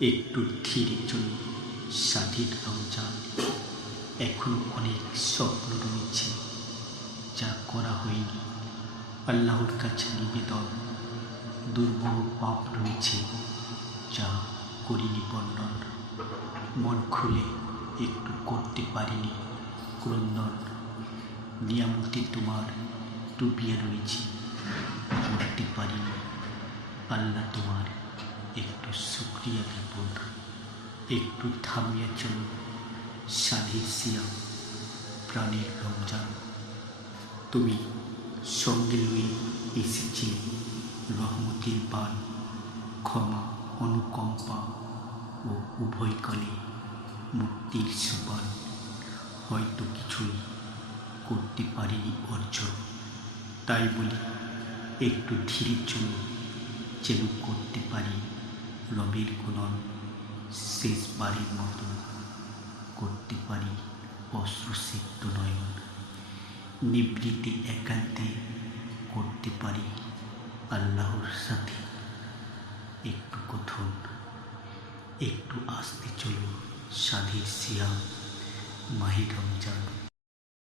একটু ধীরে চলুন, স্বাধীন রমজান। এখনো অনেক স্বপ্ন রয়েছে যা করা হয়নি। আল্লাহর কাছে নিবেদন, দুর্বহ পাপ রয়েছে যা করিনি বর্ণন। মন খুলে একটু করতে পারিনি ক্রন্দন। নিয়ামতে তোমার ডুবিয়ে রয়েছে, করতে পারিনি। আল্লাহ তোমার একটু শুকরিয়া জ্ঞাপন। একটু থামিয়ে চলুন, সাধে সিয়াম, প্রাণের রমজান। তুমি সঙ্গে লয়ে এসেছিলে রহমতের বান, ক্ষমা, অনুকম্পা ও উভয়কালে মুক্তির সোপান। হয়তো কিছুই করতে পারিনি অর্জন, তাই বলি একটু ধীরে চলুন, যেন করতে পারি রবের গুণন। শেষবারের মতো করতে পারি অশ্রুসিক্ত নয়ন। নিবৃত্তি একান্তে করতে পারি আল্লাহর সাথে একটু কথন। একটু আসতে চলুন, সাধে সিয়াম, মাহে রমজান।